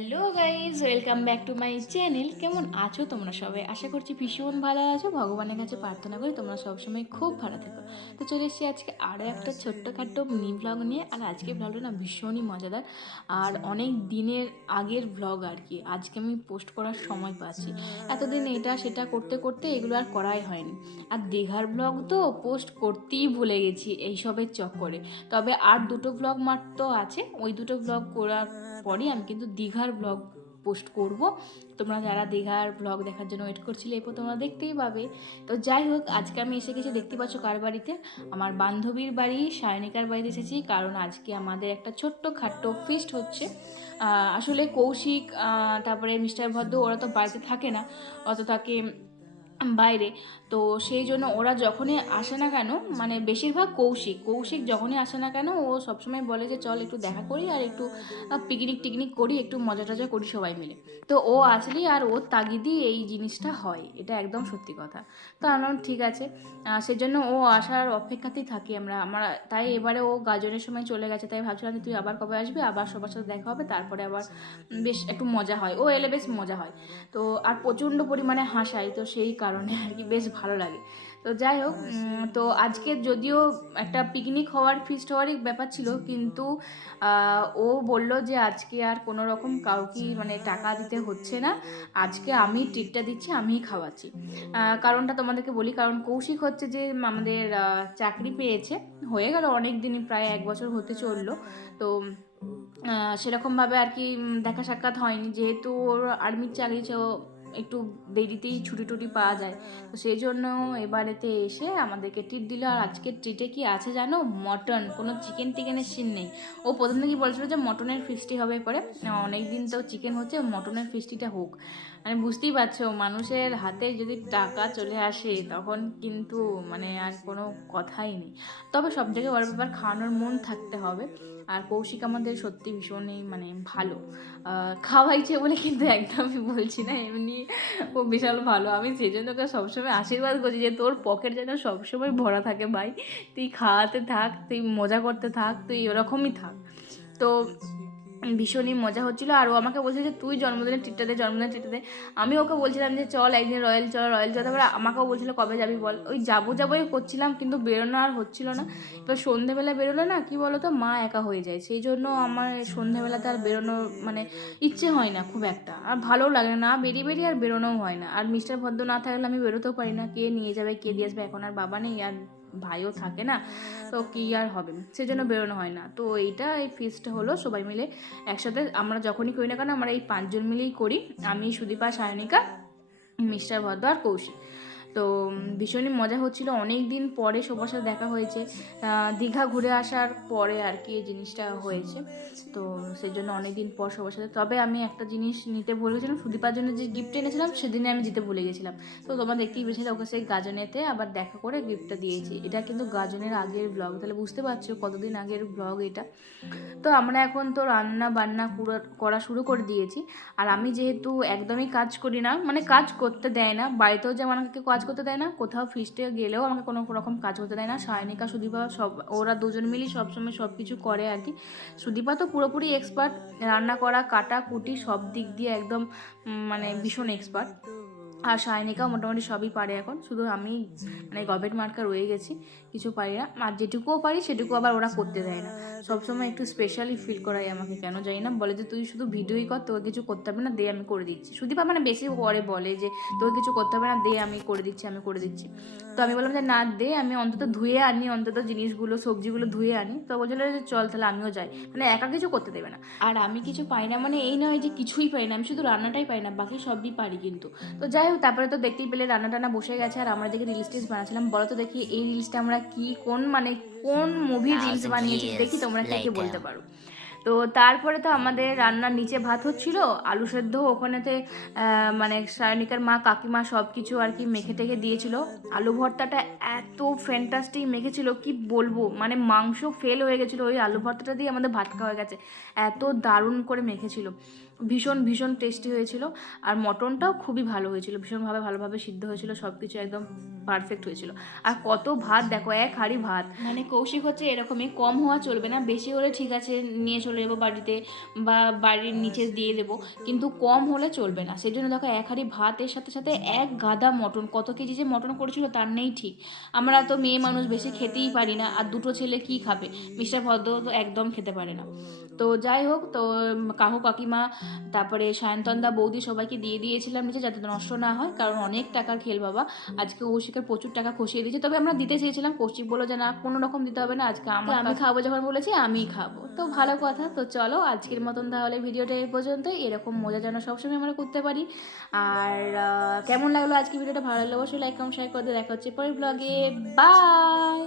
Hello guys, welcome back to my channel. কেমন আছো তোমরা সবাই? আশা করছি ভীষণ ভালো আছো। ভগবানের কাছে প্রার্থনা করি তোমরা সবসময় খুব ভালো থেকো। তো চলে এসেছি আজকে আরও একটা ছোট্টখাটো মিনি ব্লগ নিয়ে। আর আজকে ব্লগটা না ভীষণই মজাদার আর অনেক দিনের আগের ব্লগ আর কি। আজকে আমি পোস্ট করার সময় পাচ্ছি। এতদিন এটা সেটা করতে করতে এগুলো আর করাই হয়নি। আর দীঘার ব্লগ তো পোস্ট করতেই ভুলে গেছি এইসবের চক্করে। তবে আর দুটো ব্লগ মাত্র আছে, ওই দুটো ব্লগ করার পরই আমি কিন্তু দীঘার ব্লগ পোস্ট করব। তোমরা যারা দীঘার ব্লগ দেখার জন্য ওয়েট করছিলে এরপর তোমরা দেখতেই পাবে। তো যাই হোক, আজকে আমি এসে গেছি, দেখতে পাচ্ছ কার বাড়িতে, আমার বান্ধবীর বাড়ি সায়নিকার বাড়িতে এসেছি। কারণ আজকে আমাদের একটা ছোট্ট খাট্ট ফিস্ট হচ্ছে। আসলে কৌশিক, তারপরে মিস্টার ভদ্র ওরা তো বাড়িতে থাকে না, অত থাকে বাইরে। তো সেই জন্য ওরা যখনই আসে না কেন, মানে বেশিরভাগ কৌশিক কৌশিক যখনই আসে না কেন, ও সবসময় বলে যে চল একটু দেখা করি আর একটু পিকনিক টিকনিক করি, একটু মজা টজা করি সবাই মিলে। তো ও আসলেই আর ওর তাগিদই এই জিনিসটা হয়, এটা একদম সত্যি কথা। তো আমরা ঠিক আছে, সেজন্য ও আসার অপেক্ষাতেই থাকি আমরা। তাই এবারে ও গাজনের সময় চলে গেছে, তাই ভাবছিলাম যে তুই আবার কবে আসবি, আবার সবার সাথে দেখা হবে, তারপরে আবার বেশ একটু মজা হয়, ও এলে বেশ মজা হয়। তো আর প্রচণ্ড পরিমাণে হাসাই, তো সেই কারণে আর কি বেশ ভালো লাগে। তো যাই হোক, তো আজকে যদিও একটা পিকনিক হওয়ার ফিস্ট হওয়ারই ব্যাপার ছিল, কিন্তু ও বলল যে আজকে আর কোনো রকম কাউকে মানে টাকা দিতে হচ্ছে না, আজকে আমি ট্রিটটা দিচ্ছি, আমিই খাওয়াচ্ছি। কারণটা তোমাদেরকে বলি, কারণ কৌশিক হচ্ছে যে আমাদের চাকরি পেয়েছে, হয়ে গেল অনেক দিনই, প্রায় 1 বছর হতে চললো। তো সেরকমভাবে আর কি দেখা সাক্ষাৎ হয়নি, যেহেতু ওর আর্মির চাকরি, সে একটু দেরিতেই ছুটি টুটি পাওয়া যায়। তো সেই জন্য এবারেতে এসে আমাদেরকে ট্রিট দিল। আর আজকের ট্রিটে কি আছে জানো? মটন, কোনো চিকেন টিকেনের সিন নেই। ও প্রথম থেকে বলছিল যে মটনের ফিস্টি হবে পরে, অনেক দিন তো চিকেন হচ্ছে, মটনের ফিস্টিটা হোক। মানে বুঝতেই পারছো, মানুষের হাতে যদি টাকা চলে আসে তখন কিন্তু মানে আর কোনো কথাই নেই। তবে সব জায়গায় ওর ব্যাপার খাওয়ানোর মন থাকতে হবে। আর কৌশিক আমাদের সত্যি ভীষণই মানে ভালো, খাওয়াইছে বলে কিন্তু একদমই বলছি না, এমনি ও বিশাল ভালো। আমি সেই জন্য ওকে সবসময় আশীর্বাদ করছি যে তোর পকেট যেন সবসময় ভরা থাকে ভাই, তুই খাওয়াতে থাক, তুই মজা করতে থাক, তুই ওরকমই থাক। তো ভীষণই মজা হচ্ছিলো। আর ও আমাকে বলছে যে তুই জন্মদিনের ট্রিটটা দে, জন্মদিনের ট্রিটটা দে। আমিও ওকে বলছিলাম যে চল একদিন রয়্যাল, চল রয়্যাল চল। তারপরে আমাকেও বলছিল কবে যাবি বল। ওই যাবোই করছিলাম, কিন্তু বেরোনো আর হচ্ছিল না। এবার সন্ধেবেলা বেরোলে না, কি বলো তো, মা একা হয়ে যায়, সেই জন্য আমার সন্ধেবেলাতে আর বেরোনো মানে ইচ্ছে হয় না খুব একটা, আর ভালোও লাগে না, বেরিয়ে বেরিয়ে আর বেরোনোও হয় না। আর মিস্টার ভদ্র না থাকলে আমি বেরোতেও পারি না, কে নিয়ে যাবে কে দিয়ে আসবে, এখন আর বাবা নেই আর ভাইও থাকে না, তো কী আর হবে, সেজন্য বেরোনো হয় না। তো এই ফিস্টটা হলো সবাই মিলে একসাথে, আমরা যখনই করি না কেন আমরা এই 5 জন মিলেই করি। আমি, সুদীপা, সায়নিকা, মিস্টার ভদ্র আর কৌশিক। তো ভীষণই মজা হচ্ছিল, অনেক দিন পরে সবার সাথে দেখা হয়েছে, দীঘা ঘুরে আসার পরে আর কি এই জিনিসটা হয়েছে। তো সেই জন্য অনেক দিন পর সবার সাথে। তবে আমি একটা জিনিস নিতে ভুলে গেছিলাম, সুদীপার জন্য যে গিফট এনেছিলাম সেদিনে আমি দিতে ভুলে গেছিলাম। তো তোমরা দেখতেই পেয়েছিলে, ওকে সেই গাজনেতে আবার দেখা করে গিফটটা দিয়েছি। এটা কিন্তু গাজনের আগের ব্লগ, তাহলে বুঝতে পারছো কতদিন আগের ব্লগ এটা। তো আমরা এখন তো রান্না বান্না করা শুরু করে দিয়েছি। আর আমি যেহেতু একদমই কাজ করি না, মানে কাজ করতে দেয় না, বাড়িতেও যেমন আমাকে কাজ করতে দেয় না, কোথাও ফিস্টে গেলেও আমাকে কোনো রকম কাজ করতে দেয় না। সায়নিকা, সুদীপা সব, ওরা দুজন মিলেই সবসময় সব কিছু করে আর কি। সুদীপা তো পুরোপুরি এক্সপার্ট, রান্না করা কাটা কুটি সব দিক দিয়ে একদম মানে ভীষণ এক্সপার্ট। আর সায়নিকাও মোটামুটি সবই পারে এখন, শুধু আমি মানে গভর্নমেন্ট মার্কা রয়ে গেছি, কিছু পারি না। আর যেটুকুও পারি সেটুকু আবার ওরা করতে দেয় না, সবসময় একটু স্পেশালি ফিল করাই আমাকে, কেন জানি না, বলে যে তুই শুধু ভিডিওই কর, তোকে কিছু করতে হবে না, দে আমি করে দিচ্ছি। সুদীপা মানে বেশি পরে বলে যে তোকে কিছু করতে হবে না, দে আমি করে দিচ্ছি, আমি করে দিচ্ছি। তো আমি বললাম যে না দে, আমি অন্তত ধুয়ে আনি, অন্তত জিনিসগুলো সবজিগুলো ধুয়ে আনি। তো বলছিল যে চল তাহলে আমিও যাই, মানে একা কিছু করতে দেবে না। আর আমি কিছু পাই না মানে এই নয় যে কিছুই পাই না, আমি শুধু রান্নাটাই পাই না, বাকি সবই পারি কিন্তু। তো যাই হোক, তারপরে তো দেখতেই পেলে রান্না টান্না বসে গেছে, আর আমরা দেখি রিলস টিলস বানাচ্ছিলাম। বলো তো দেখি এই রিলসটা আমরা কি, কোন মানে কোন মুভির রিলস বানিয়েছি দেখি, তোমরা কে কে বলতে পারো। তো তারপরে তো আমাদের রান্নার নিচে ভাত হচ্ছিল, আলু সেদ্ধ ওখানেতে মানে সায়নিকার মা কাকিমা সব কিছু আর কি মেখে টেখে দিয়েছিল। আলু ভর্তাটা এত ফ্যান্টাস্টিক মেখেছিল কি বলবো, মানে মাংস ফেল হয়ে গেছিলো, ওই আলু ভর্তাটা দিয়ে আমাদের ভাত খাওয়া হয়ে গেছে, এত দারুণ করে মেখেছিল। ভীষণ ভীষণ টেস্টি হয়েছিল। আর মটনটাও খুবই ভালো হয়েছিল, ভীষণভাবে ভালোভাবে সিদ্ধ হয়েছিল, সব কিছু একদম পারফেক্ট হয়েছিল। আর কত ভাত দেখো, এক হাঁড়ি ভাত। মানে কৌশিক হচ্ছে এরকমই, কম হওয়া চলবে না, বেশি হলে ঠিক আছে নিয়ে চলে যাবো বাড়িতে বা বাড়ির নিচে দিয়ে দেবো, কিন্তু কম হলে চলবে না। সেই জন্য দেখো এক হাঁড়ি ভাতের সাথে সাথে এক গাদা মটন, কত কেজি যে মটন করেছিল তার নেই ঠিক। আমরা তো মেয়ে মানুষ বেশি খেতেই পারি না, আর দুটো ছেলে কি খাবে, মিস্টার ভদ্র তো একদম খেতে পারে না। তো যাই হোক, তো কাকু কাকিমা তারপরে সায়ন্তনদা বৌদি সবাইকে দিয়ে দিয়েছিলাম নিচে, যাতে নষ্ট না হয়, কারণ অনেক টাকার খেল বাবা। আজকে কৌশিকের প্রচুর টাকা খসিয়ে দিয়েছে, তবে আমরা দিতে চেয়েছিলাম, কৌশিক বললো যে না কোনো রকম দিতে হবে না, আজকে আমি খাবো, যখন বলেছি আমিই খাবো, তো ভালো কথা। তো চলো আজকের মতন তাহলে ভিডিওটা এই পর্যন্তই। এরকম মজা যেন সবসময় আমরা করতে পারি। আর কেমন লাগলো আজকে ভিডিওটা, ভালো লাগলে অবশ্যই লাইক কমেন্ট শেয়ার করে দিয়ে দেখা হচ্ছে পরের ব্লগে। বাই।